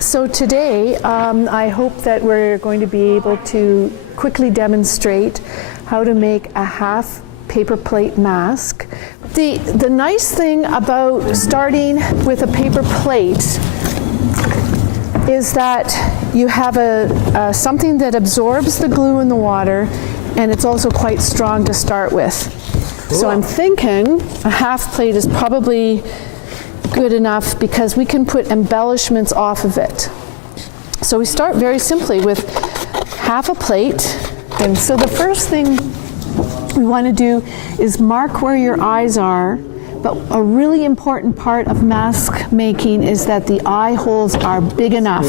So today, I hope that we're going to be able to quickly demonstrate how to make a half paper plate mask. The nice thing about starting with a paper plate is that you have something that absorbs the glue and the water, and it's also quite strong to start with. Cool. So I'm thinking a half plate is probably good enough because we can put embellishments off of it. So we start very simply with half a plate. And so the first thing we want to do is mark where your eyes are. But a really important part of mask making is that the eye holes are big enough.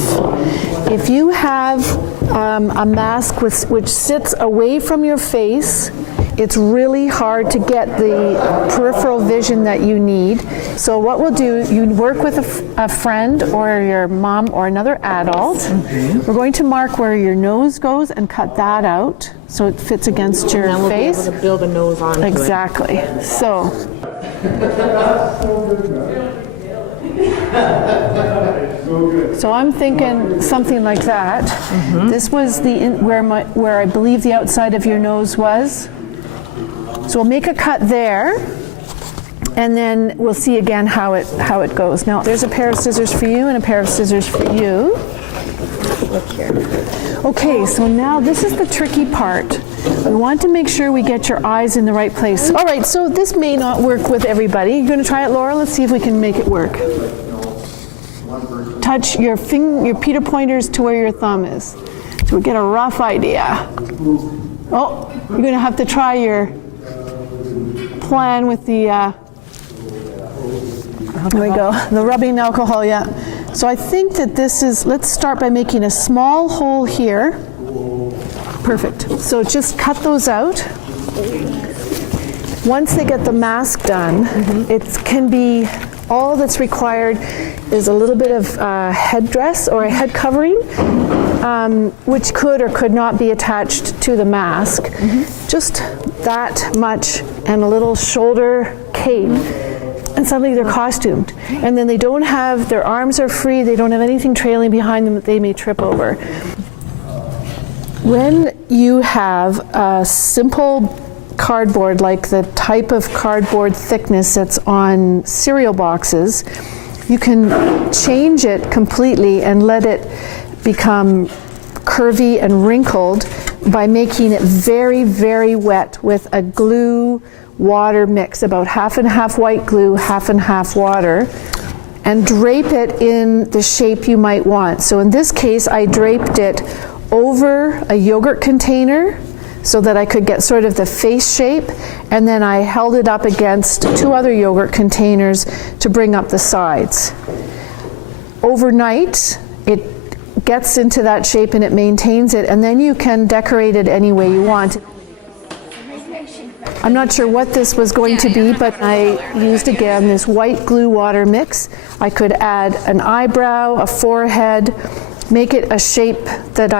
If you have a mask which sits away from your face, it's really hard to get the peripheral vision that you need. So what we'll do, you work with a friend or your mom or another adult. Mm-hmm. We're going to mark where your nose goes and cut that out so it fits against your and face. We'll be able to build a nose onto exactly. it. So. So I'm thinking something like that. Mm-hmm. This was where I believe the outside of your nose was. So we'll make a cut there, and then we'll see again how it goes. Now there's a pair of scissors for you and a pair of scissors for you. Look here. Okay, so now this is the tricky part. We want to make sure we get your eyes in the right place. All right, so this may not work with everybody. You're going to try it, Laura? Let's see if we can make it work. Touch your Peter pointers to where your thumb is, so we get a rough idea. Oh, you're going to have to try your plan with the, there we go, the rubbing alcohol, yeah. So I think that this is, let's start by making a small hole here. Perfect. So just cut those out. Once they get the mask done, it can be, all that's required is a little bit of headdress or a head covering, which could or could not be attached to the mask. Just that much, and a little shoulder cape, and suddenly they're costumed. And then they don't have, their arms are free, they don't have anything trailing behind them that they may trip over. When you have a simple cardboard, like the type of cardboard thickness that's on cereal boxes, you can change it completely and let it become curvy and wrinkled by making it very, very wet with a glue water mix, about half and half white glue, half and half water, and drape it in the shape you might want. So in this case, I draped it over a yogurt container so that I could get sort of the face shape, and then I held it up against two other yogurt containers to bring up the sides. Overnight, it gets into that shape and it maintains it, and then you can decorate it any way you want. I'm not sure what this was going to be, but I used again this white glue water mix. I could add an eyebrow, a forehead, make it a shape that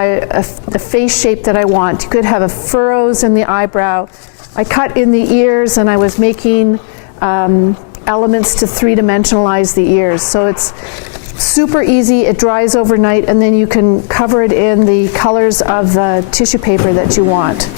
the face shape that I want. You could have furrows in the eyebrow. I cut in the ears, and I was making elements to three-dimensionalize the ears. So it's super easy. It dries overnight, and then you can cover it in the colors of the tissue paper that you want.